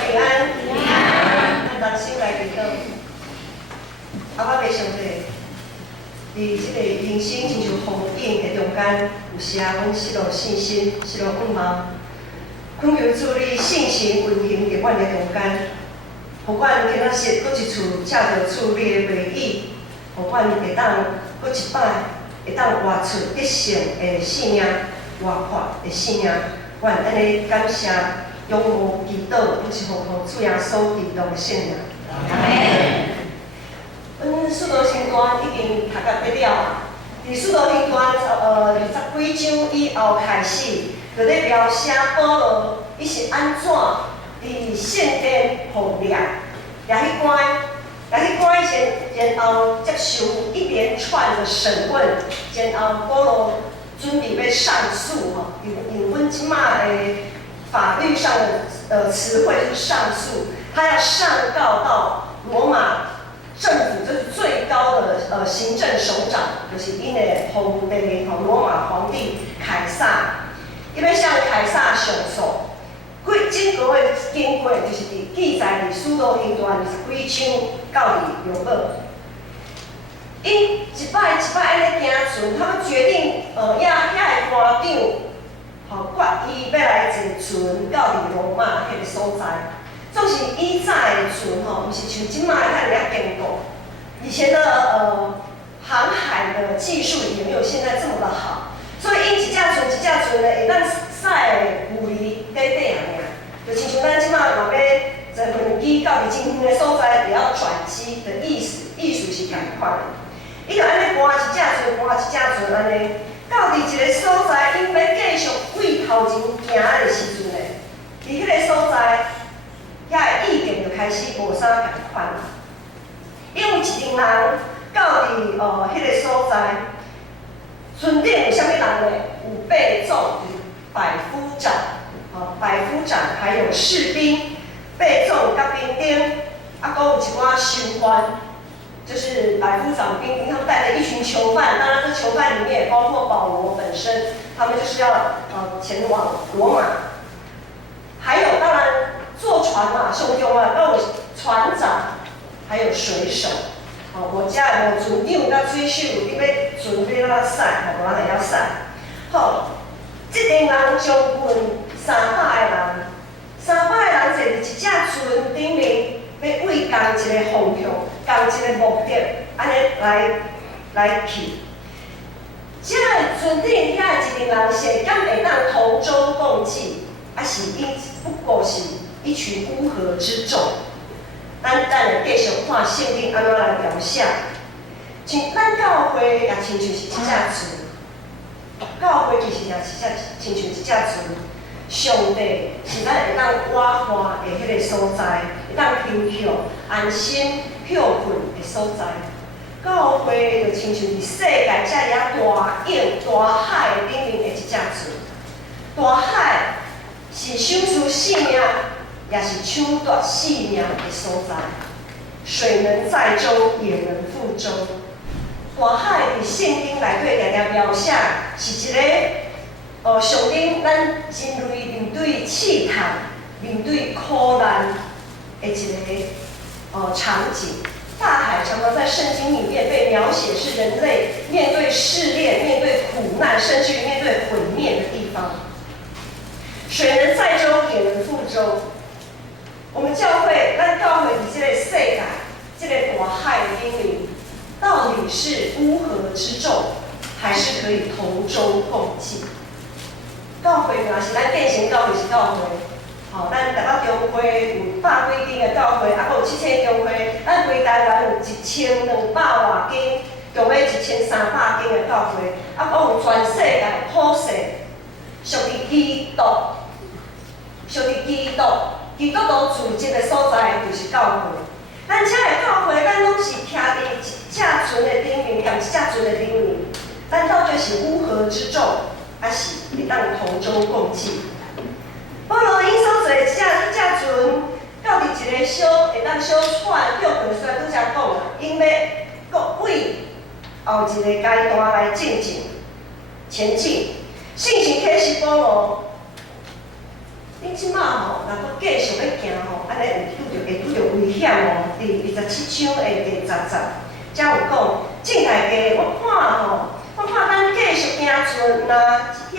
平安。平安。咱人生来祈祷。阿爸爸上帝，伫即个人生亲像风景的中间，有时啊，阮失落信心，失落盼望。恳求主你信心运行伫阮的中间，互阮今仔日搁一次借着主你的话语，互阮会当搁一摆会当活出得胜的性命，活泼的性命。阮安尼感谢。仰慕祈祷，都是奉靠主耶稣基督的圣名。阿门。阮使徒行传已经读到毕了啊。伫使徒行传20几章以后开始，就咧描写保罗伊是安怎伫圣殿奉掠，掠去关，然后接受一连串的审问，然后保罗准备要上诉吼，用阮即马的。法律上的词汇就是上诉，他要上告到罗马政府，就是最高的行政首长，就是因的皇帝罗马皇帝凯撒，伊要向凯撒上诉。整个的经过就是记载伫使徒行传20几章到26页。因一摆安尼行船，他们决定遐个官长。决意要来坐船到伫罗马迄个所在，总是以前的船毋是像即摆咱遐经过。以前的航海的技术也没有现在这么的好，所以因一架船会当驶5里底底尔，就亲像咱即摆若要坐飞机到伫真远的所在，也要转机的意思是同款的。伊就安尼搬一架船安尼。到伫一个所在，因要继续为头前行的时阵咧，伫迄个所在，遐个意见就开始无啥共款啦。因为一群人到伫迄个所在，船顶有啥物人咧？有备众，就是百夫长，还有士兵，备众甲兵丁，啊，搁有一寡囚犯。就是百夫长兵丁，他们带着一群囚犯，当然这囚犯里面也包括保罗本身，他们就是要前往罗马。还有当然坐船嘛，上中啊，都有船长，还有水手。我家有船长甲水手，你要船要哪驶，无人会晓驶。好，这群人将近300个人坐伫一只船顶面。要为共一个方向，共一个目的，安尼来去。这个船顶遐一群人是敢会当同舟共济，还是不过是一群乌合之众？咱来继续看圣经安怎来描写。像咱教会也亲像是一只船，教会其实也是亲像一只船。上帝是咱会当活花的迄个所在，会当休息、安心、休困的所在。教会就亲像是世界遮尔大映大海的顶面的一只船。大海是抢取性命，也是抢夺性命的所在。水能载舟，也能覆舟。大海伫圣经内底常常描写是一个。上顶咱人类面对试探、面对苦难的一个场景。大海常常在圣经里面被描写是人类面对试炼、面对苦难，甚至于面对毁灭的地方。水能载舟，也能覆舟。我们教会，咱教会伫这个世界、这个大海的顶面，到底是乌合之众，还是可以同舟共济？教会若是咱建成教会是教会，咱台北中会有100几间的教会，还有7千中会，咱规台湾有1200外间，共要1300间的教会，还有全世界普世属于基督徒聚集的所在就是教会。咱遮的教会，咱拢是徛伫一只船的顶面，踮一只船的顶面，咱到底是乌合之众？还是会当同舟共济。保罗因所做一只船，到伫一个会当小喘叫过，虽然拄则讲啦，因要搁为后一个阶段来前进。信心启示保罗，你恁即马吼，若阁继续要行吼，安尼会拄着危险哦。第27章的第10节，才有讲，正大家我看咱继续行船，若遐的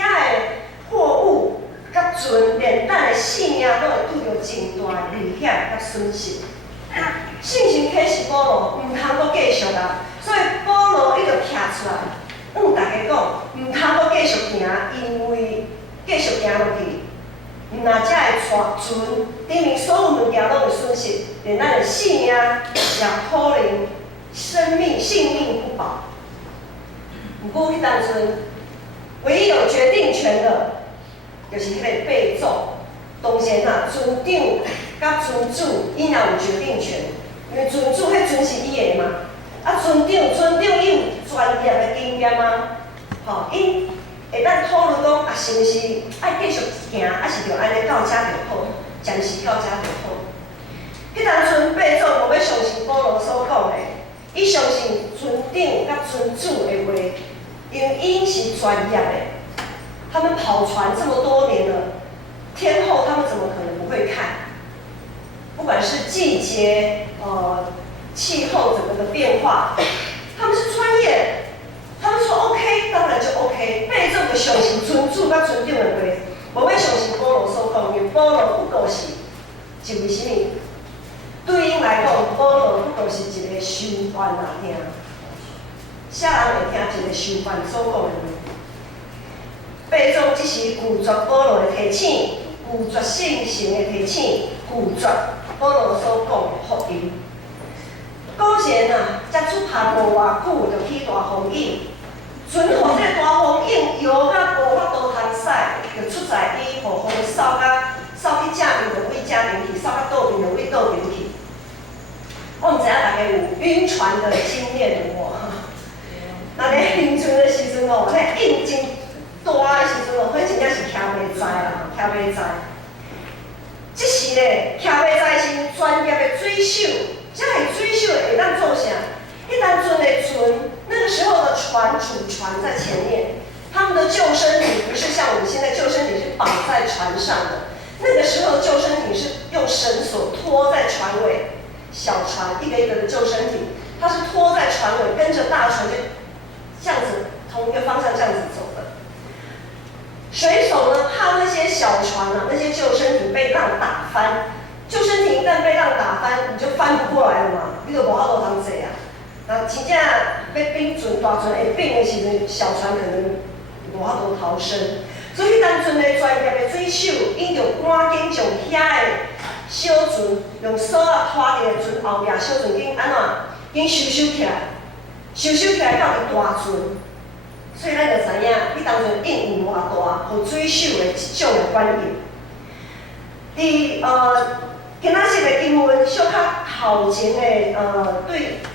货物甲船，连咱的性命都会拄着真大的危险甲损失。信心启示保罗，毋通阁继续啊！所以保罗伊就徛出来，大家讲，毋通阁继续行，因为继续行落去。若才会船，顶面所有物件拢会损失，连咱的性命也可能性命不保。不过迄当阵，唯一有决定权的，就是迄个被造。当然啦，船长甲船主伊也有决定权，因为船主迄船是伊的嘛。船长伊有专业的经验啊，因会当讨论讲，是毋是爱继续行，是着安尼到遮就好，暂时到遮就好。迄当阵被造无要相信保罗所讲的，伊相信船长甲船主的话，因为因是专业的，他们跑船这么多年了，天候他们怎么可能不会看？不管是季节、气候整个的变化，他们是专业。他们说 OK， 当然就 OK。被造就相信船主甲船长的话，无要相信保罗所讲，因为保罗不过是为什么？对因来讲，保罗不过是一个囚犯啊，听。啥人会听一个囚犯所讲的话？被造只是拒绝保罗的提醒，拒绝圣神的提醒，拒绝保羅所講的福音。果然啊，才出發無偌久就起大風影，船互這大風影搖甲無法度通駛，就出在伊互風掃去正面就位正面去，掃到倒面就位倒面去。我毋知影大家有暈船的經驗無？那咧暈船的時陣哦，那影真大的時陣哦，迄真正是徛袂知啦，徛袂知。即時咧，徛袂知是專業的水手，才会水手会当做啥？迄当阵的船，那个时候的主船在前面，他们的救生艇不是像我们现在救生艇是绑在船上的，那个时候救生艇是用绳索拖在船尾，小船一个一个的救生艇，它是拖在船尾，跟着大船就这样子同一个方向这样子走的。水手呢，怕那些小船啊，那些救生艇被浪打翻。救生艇一旦被浪打翻，你就翻不过来了嘛，你就无法度通坐啊。那真正要变船大船会变的时阵，小船可能无法度逃生。所以当阵的专业的水手，因就赶紧将遐的小船用绳啊拖伫个船后壁，小船紧安怎紧收起来到伫大船。所以咱就知影，迄当阵影有偌大，互水手的一种的反应。今仔日的英文小较头前的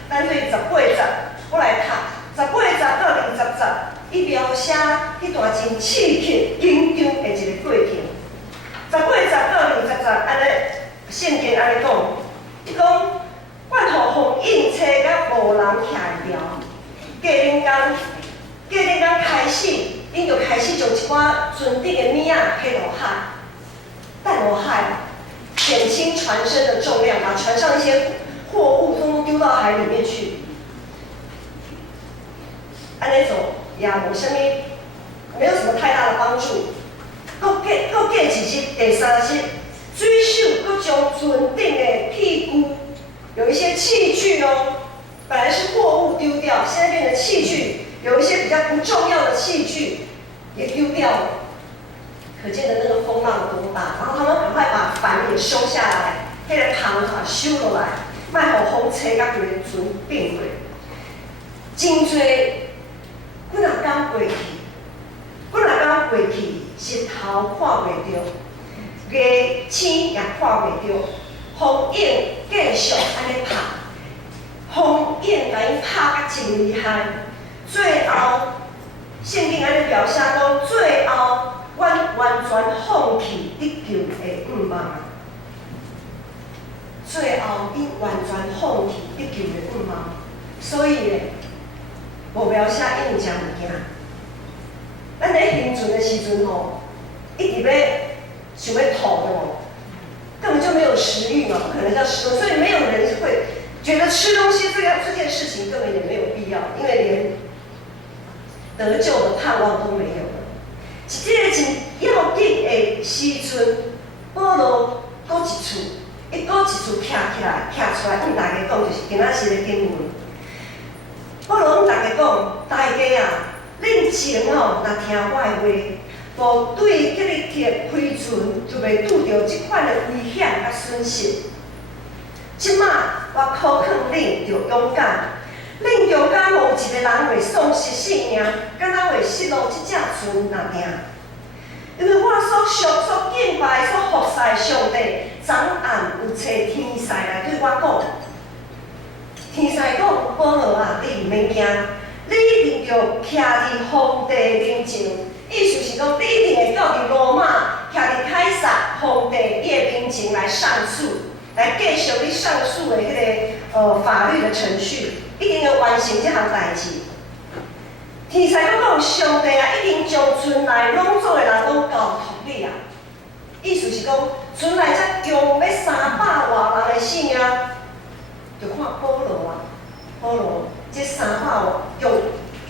咱对18节，我来读18节到20节，伊描写迄段真刺激、紧张的一个过程。18节到20节，安尼圣经安尼讲，伊讲，我互风影吹甲无人徛了，过两天开始，因就开始将一寡船顶的物仔摕落海，带落海。减轻船身的重量，把船上一些货物通通丢到海里面去。按那种也无什么，没有什么太大的帮助。搁计一日，第3日，水手搁将船顶的屁股有一些器具哦，本来是货物丢掉，现在变成器具，有一些比较不重要的器具也丢掉了。可见的那个风浪多大，然后他们赶快把帆也收下来，迄个帆收落来，莫互风吹甲规个船变过。真多几若天过去，日头看袂到，月星也看袂到，风影继续安尼拍，风影甲伊拍甲真厉害，最后圣经安尼描写讲，最后。阮完全放弃得救的愿望，最后伊完全放弃得救的愿望，所以咧，无描写因有诚物件。咱咧行船的时阵吼，一直要想要吐的哦，根本就没有食欲嘛，不可能叫吃东西，所以没有人会觉得吃东西这件事情根本也没有必要，因为连得救的盼望都没有了。是这个真要紧的时阵，保罗搁一处，伊搁一处徛起来，徛出来，向大家讲，就是今仔日的经文。保罗向大家讲，大家啊，恁前若听我的话，无对迄个铁开船，就袂拄着即款的危险甲损失。即马我考劝恁着勇敢，恁中间无一个人会丧失性命，敢若会失落即只船若定。因为我所敬拜、所服侍上帝，昨暗有找天使来对我讲，天使讲：保罗啊，你毋免惊，你一定着徛伫皇帝面前。意思是讲，你一定会到伫罗马，徛伫凯撒皇帝伊的面前来上诉，来继续你上诉的迄个法律的程序，一定要完成这项代志。天使讲上帝啊，一定将船内拢做的人拢交托你啊。意思是讲，船内才用要300外人的性命，就看保罗啊，保罗这300用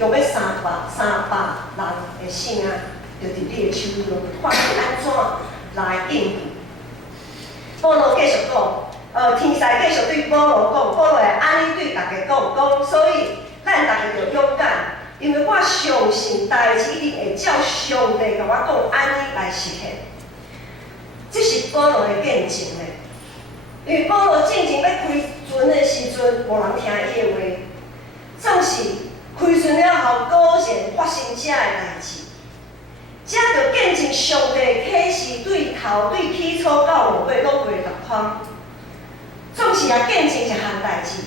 要300人的性命，就伫你的手中，看你安怎来应付。保罗继续讲，天使继续对保罗讲，保罗会安尼对大家讲，所以咱大家要勇敢。因为我相信代志一定会照上帝甲我讲安尼来实现，这是保罗的见证嘞。因为保罗正要开船的时阵，无人听伊的话，总是开船了后，果然发生这的代志。这就见证上帝启示对头对起初到落尾拢袂落空，总是也见证一项代志，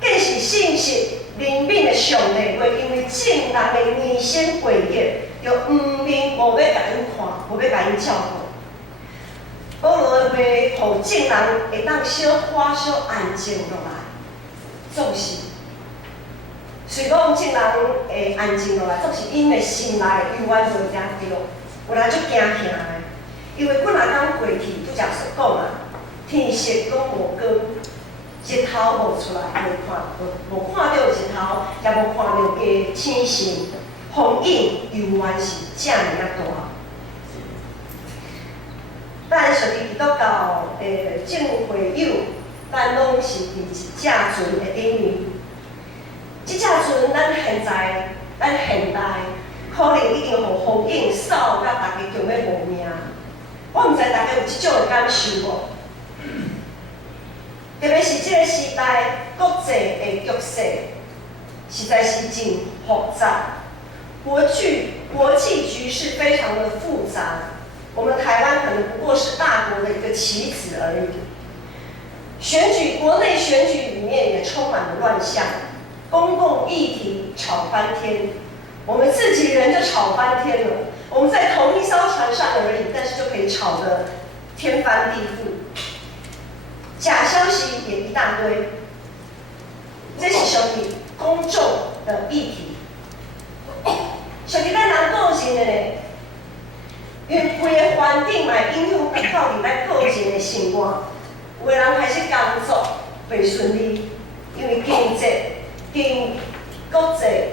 更是信实。灵敏的上帝会因为正人的言声回应，就毋免无要甲因看，无要甲因照顾。保罗的话，互正人会当小花小安静落来，总是虽讲正人会安静落来，总是因的心内永远无定着，有人足惊吓的，因为几若天过去，拄则所讲啊，天色拢无光。日头无出来，无看到日头，也无看到家星星，风影永远是这么大。咱属于基督教的正会友，咱拢是伫一只船的顶面。这只船，咱现代可能已经互风影扫甲大家强要无命。我毋知大家有即种的感受无？特别是这个时代，国际的局势实在是真复杂，国际局势非常的复杂。我们台湾可能不过是大国的一个棋子而已。国内选举里面也充满了乱象，公共议题吵翻天，我们自己人就吵翻天了。我们在同一艘船上而已，但是就可以吵得天翻地覆。假消息也一大堆，这是属于公众的议题，属于咱人个人的咧，因为规个环境嘛影响到伫咱个人的生活。有的人开始工作袂顺利，因为国际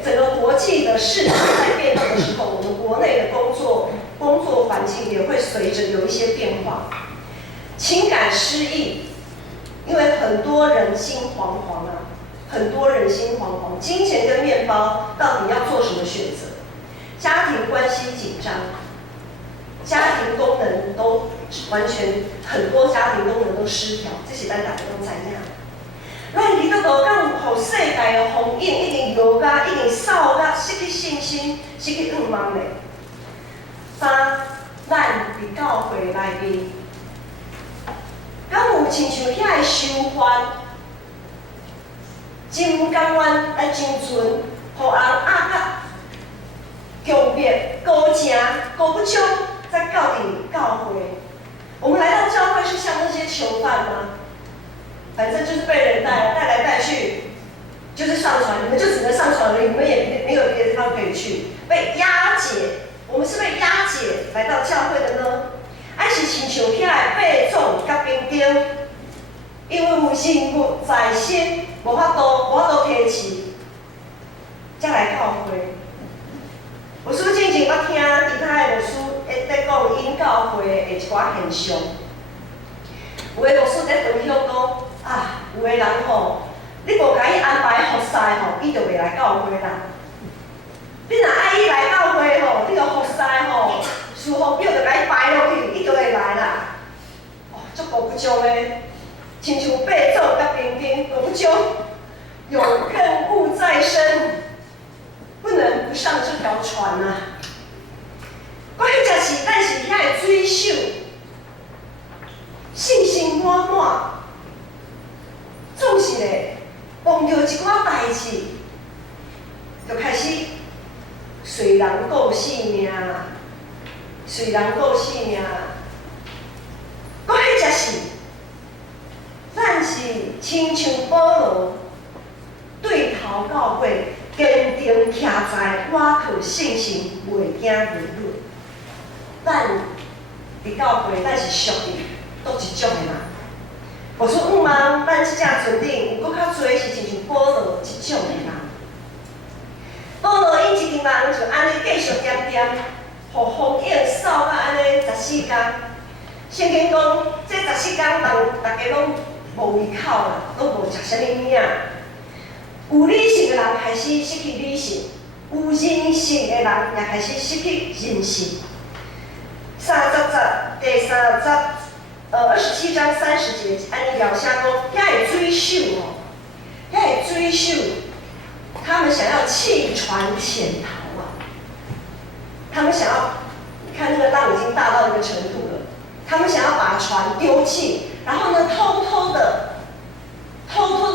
整个国际的市场在变动的时候，我们国内的工作环境也会随着有一些变化，情感失意。因为很多人心惶惶啊，金钱跟面包到底要做什么选择？家庭关系紧张，家庭功能都完全很多家庭功能都失调，这是咱大家拢知影。咱基督徒敢有互世界的风影一定摇甲，一定扫甲，失去信心，失去盼望嘞？三，咱伫教会内面。敢有亲像遐个修法，真不甘愿来真纯，互人压甲强烈、高正、高不久，再到底教会。我们来到教会是像那些囚犯吗？反正就是被人带来带去，就是上船，你们就只能上船而已，你们也没有别的地方可以去，被押解。我们是被押解来到教会的呢？还是是亲像遐个八种甲兵丁，因为有人物在身，无法度提起，才来教会。牧师之前捌听其他的牧师在讲因教会的一寡现象，有的牧师在分享讲啊，有的人吼，你无甲伊安排服侍吼，伊就袂来教会啦。你若爱伊来教会吼，你就服侍吼，事奉表就甲伊排落去，伊就会来啦。哦，足无种的，亲像八种甲兵丁无种，有任务在身，不能不上这条船啊！我迄只是，但是遐个水手，信心满满，总是咧碰到一寡代志，就开始随人顾性命，随人顾性命。我迄只是，咱是亲像保罗对头到尾，坚定徛在我靠信心，袂惊袂软。咱伫教会，咱是属于倒一种的人。我说毋茫，咱即只船顶有搁较侪是亲像保罗即种的人。保罗因一群人就安尼继续点点，互风影扫到安尼14天。圣经讲，这14天大家拢无胃口啦，拢无食啥物物啊。有理性的人开始失去理性，有人性的人也开始失去人性。第27章30节，安尼描写讲，遐个水手哦，遐个水手，他们想要弃船潜逃啊！他们想要，你看那个浪已经大到一个程度了，他们想要把船丢弃，然后呢，偷偷的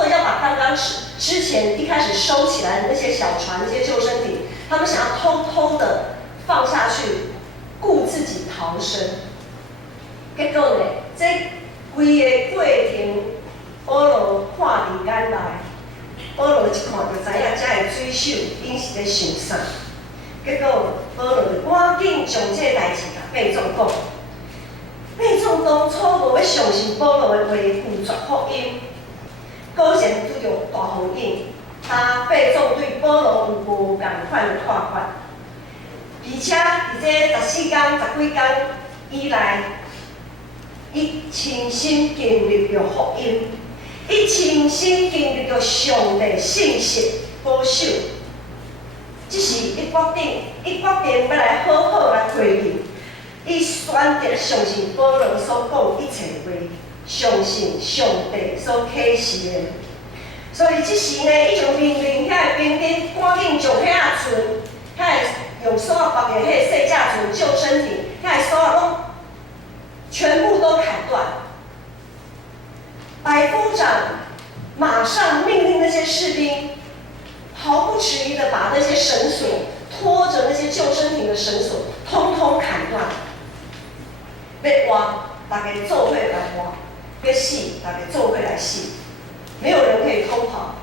要把刚刚之前一开始收起来的那些小船、那些救生艇，他们想要偷偷的放下去，顾自己逃生。结果呢，这规个过程，保罗看伫眼内，保罗一看就知影这个水手因是咧想啥。结果保罗就赶紧将这个代志甲八总讲。八总当初无要相信保罗的话，拒绝福音。果然拄着大风影，八总对保罗有无共款的看法，而且伫这14天、10几天以来，伊亲身经历着福音，伊亲身经历着上帝信息保守，只是伊决定要来好好来回应，伊选择相信保罗所讲一切话。相信上帝所启示的，所以即时呢，伊就命令遐个兵丁赶紧将遐个船，遐个用锁绑的遐个细架船、救生艇，遐个锁拢全部都砍断。百夫长马上命令那些士兵，毫不迟疑的把那些绳索拖着那些救生艇的绳索，通通砍断。要挖，大家做伙来挖。要死，大家做回来死，没有人可以偷跑，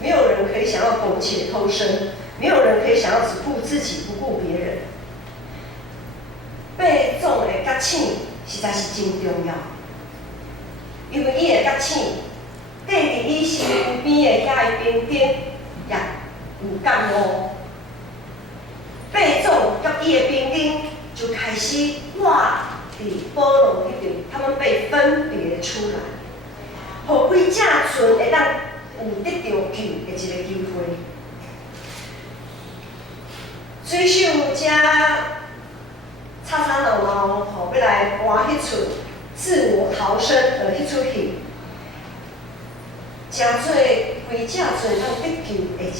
没有人可以想要苟且偷生，没有人可以想要只顾自己不顾别人。八总的觉醒实在是真重要，因为伊的觉醒，缀伫伊身边的遐个兵丁也有感悟。八总甲伊的兵丁就开始挖。保罗迄边，他们被分别出来，互规只船会当有得到救的一个机会。水手遮吵吵闹闹，吼，要来搬迄出自我逃生的迄出戏，诚做规只船当得救的一个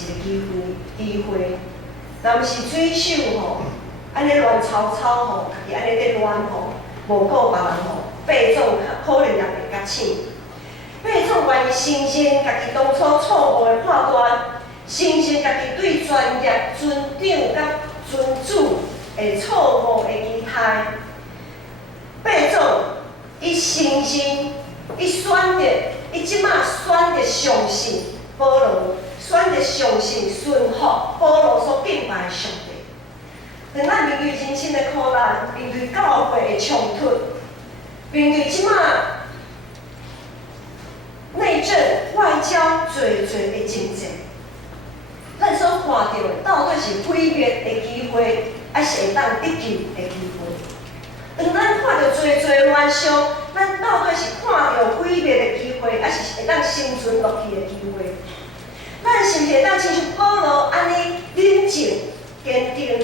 机会。若毋是水手吼，安尼乱吵吵吼，家己安尼咧乱吼。无顾别人吼，八总可能也袂觉醒。八总愿意承认家己当初错误的判断，承认家己对专业、尊长甲尊主的错误的期待。八总伊承认，伊选择，伊即马选择相信保罗，选择相信顺服保罗所敬拜的上帝。当咱面对人生的苦难，面对教会的冲突，面对即马内政外交侪的情势，咱所看到的到底是毁灭的机会，还是会当得救的机会？当咱看到侪乱象，咱到底是看到毁灭的机会，还是会当生存落去的机会？咱是毋是会当亲像保罗安尼冷静坚定？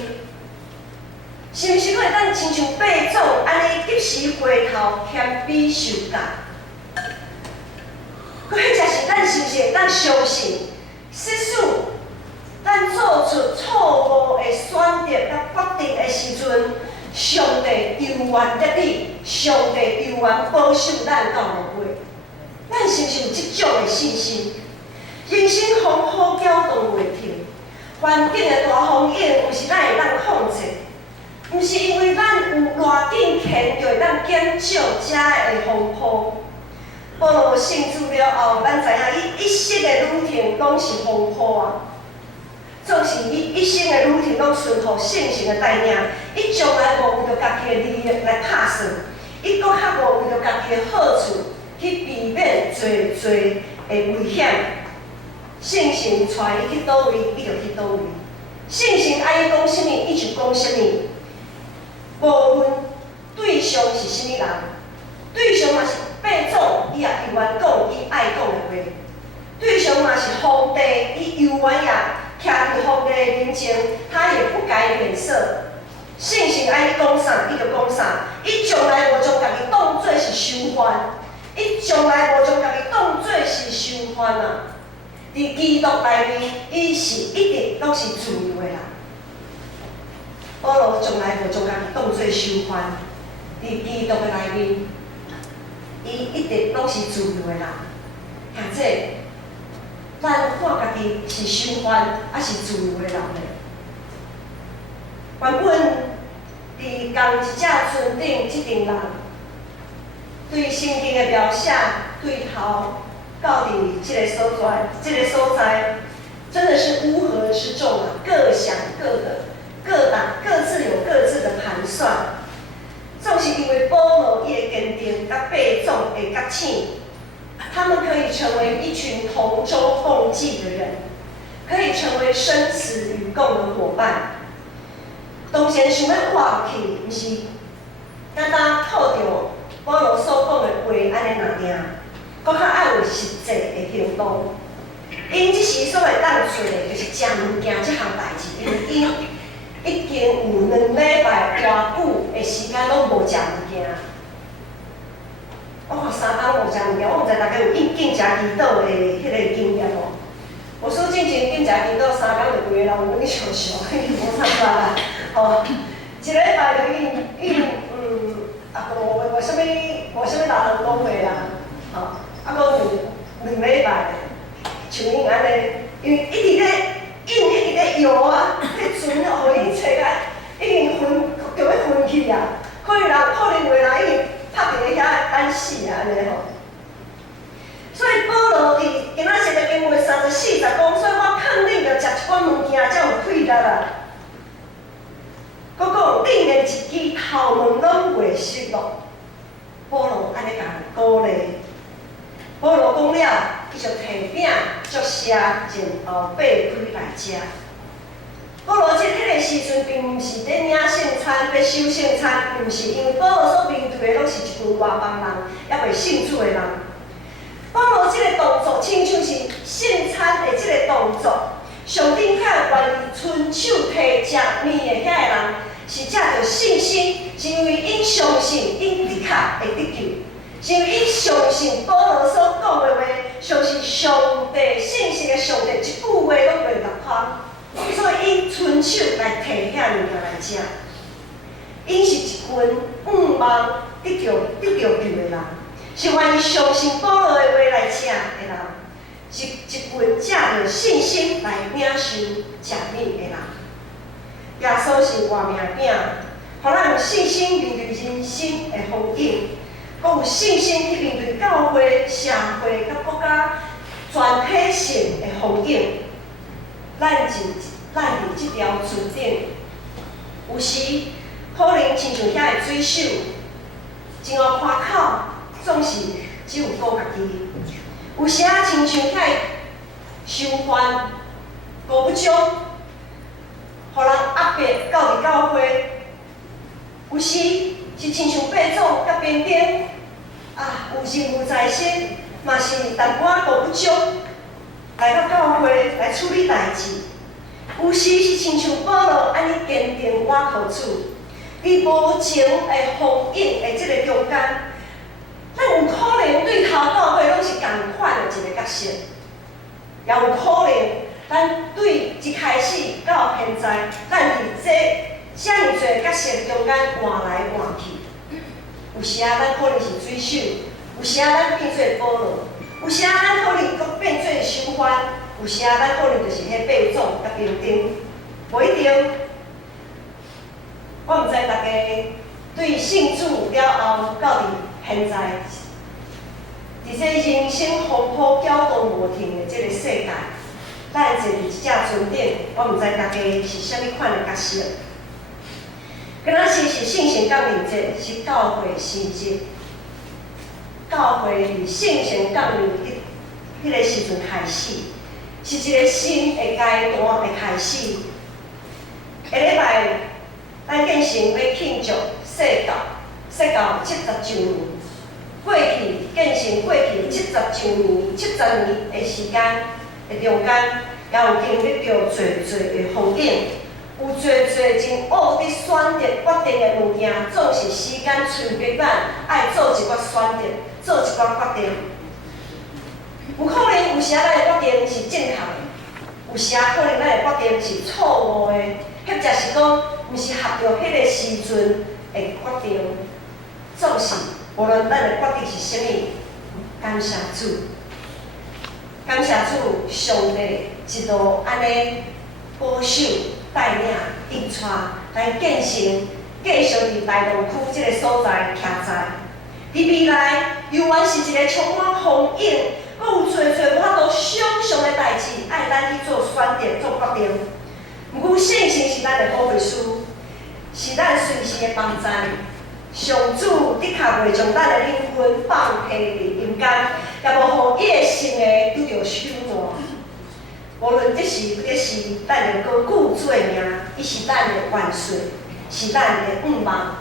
是毋是会当亲像八种安尼及时回头谦卑受教？佫迄才是咱是毋是会当相信，即使咱做出错误的选择甲决定的时阵，上帝永远得力，上帝永远保守咱到末尾。咱是毋是有即种的信心？人生风雨搅动袂停，环境的大风影，毋是咱会当控制，毋是因为咱有偌紧欠，就会当减少遮的风波。保罗信主了后，咱知影伊一生的旅程拢是风波啊。总是伊一生的旅程拢顺服圣神的带领，伊从来无为着家己的利益来打算，伊搁较无为着家己的好处去避免侪的危险。圣神带伊去倒位，伊就去倒位；圣神爱伊讲啥物，伊就讲啥物。无论对象是啥物人，对象若是八种，伊也永远讲伊爱讲的话；对象若是皇帝，伊永远也徛伫皇帝的面前，他也不改脸色。圣神爱伊讲啥，伊就讲啥。伊从来无将家己当作是囚犯，伊从来无将家己当作是囚犯啊！伫基督内面，伊是一直拢是自由的人。保罗从来无将家己当作囚犯，伫基督的内面，伊一直拢是自由的人。或者，咱看家己是囚犯，还是自由的人呢？原本伫共一只船顶，即群人对圣经的描写对头。到底这个所在，真的是乌合之众啊！各想各的，各自有各自的盘算。正是因为保罗伊的坚定，甲八种的觉醒，他们可以成为一群同舟共济的人，可以成为生死与共的伙伴。当前想要活去，毋是单单靠着保罗所讲的话安尼拿定。搁较爱有实际的行动，因即时所会当做的，就是食物件即项代志，因为因已经有2礼拜偌久的时间拢无食物件。我看3天无食物件，我毋知大家有禁食祈祷的迄个经验无？我说进前禁食祈祷3天就规个人有去笑笑，无啥法啦。哦，一礼拜就无啥物人讲话啦，吼。啊，搁2礼拜，像因安尼，因为一直咧一直咧摇啊，迄船互伊坐啊，已经就要昏去啊。可能有的人已经拍伫咧遐等死啊，安尼吼。所以保罗伫今仔日的经文34讲，所以我肯定着食一寡物件才有气力啦。佮讲另连一支头毛拢袂失落，保罗安尼甲人鼓励。保罗讲了，伊就摕饼祝谢，然后爬开来食。保罗迄个时阵，并毋是咧领圣餐，咧收圣餐，毋是因为保罗所面对的拢是一群外邦人，还未信主的人。保罗即个动作，亲像是圣餐的即个动作，上顶较愿意伸手摕食面的遐个人，是借着信心，是因为因相信因立刻会得救。是因为伊相信保罗所讲的话，相信上帝信息的上帝一句话拢袂落空，所以伊伸手来摕遐物件来食。因是一群望得着救的人，是愿意相信保罗的话来食的人，是一群借着信心来领受食物的人。耶稣是活命饼，互咱有信心面对人生的风景。佮有信心去面对教会、社会、甲国家全体性的风景。咱伫即条船顶，有时可能亲像遐个水手，前后看口总是只有顾家己。有时啊，亲像遐伤烦、顾不足，互人压迫到伫教会。有时是亲像爬总甲边边啊，有任务在身，嘛是淡薄仔顾不足，来到教会来处理代志。有时是亲像保罗安尼坚定倚靠主，伫无情的风影的即个中间。咱有可能对头到尾拢是共款的一个角色，也有可能咱对一开始到现在，咱伫遮尔侪角色中间换来换去。有时啊，咱可能是水手；有时啊，咱变做保罗；有时啊，咱可能阁变做囚犯；有时啊，咱可能就是迄爬总甲兵丁。无一定，我毋知大家对信主了后到底。现在，伫这人生风波搅动无停的这个世界，咱坐伫即只船顶，我毋知大家是啥物款的角色。今仔日是圣神降临节，是教会新节。教会伫圣神降临迄个时阵开始，是一个新的阶段的开始。下礼拜，咱建成要庆祝世教70周年。过去建成过去70周年、70年的时间的中间，也有经历着侪侪的风景，有侪侪真恶的选择决定的物件，总是时间催逼咱爱做一寡选择，做一寡决定。有可能有时啊，咱的决定是正确的，有时啊，可能咱的决定是错误的，或者是讲毋是合着迄个时阵的决定，总是。无论咱的决定是啥物，感谢主，感谢主，上帝一路安尼保守、带领、引带，咱建成继续伫大龙区这个所在徛在。伫未来，犹原是一个充满风景，阁有侪侪无法度想象的代志，爱咱去做选择、做决定。毋过，信心是咱的保惠师，是咱随时的帮助。上主的确袂将咱的灵魂放弃伫阴间，也无互伊的心的拄着手段。无论这是咱的高久做名，伊是咱的元帅，是咱的愿望，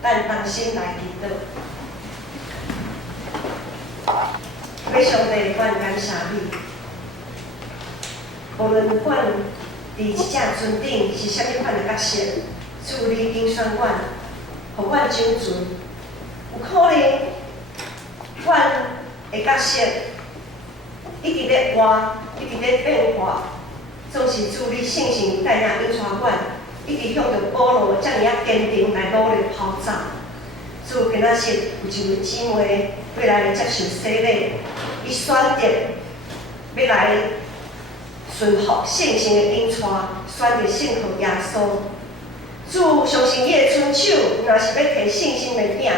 咱同心来祈祷。要上帝，阮感谢你。无论阮伫即只船顶是啥物款的角色，主你拣选阮。互阮长存，有可能阮的角色一直咧换，一直咧变化，总是主你圣神带领引带阮，一直向着保罗遮尔啊坚定来努力跑走。主今仔日有一位姊妹要来接受洗礼，伊选择要来顺服圣神的引带，选择信靠耶稣。主相信伊的伸手，若是要摕信心的饼，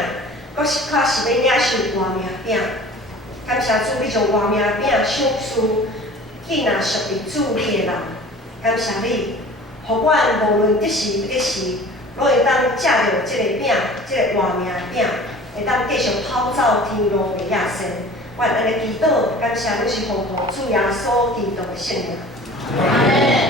阁是确实要领受活命饼。感谢主，你将活命饼赏赐记若属于主你的人。感谢你，互阮无论得时不得时，拢会当食着即个饼，即个活命饼，会当继续跑走天路的野生。阮安尼祈祷，感谢你是奉主耶稣基督的圣名。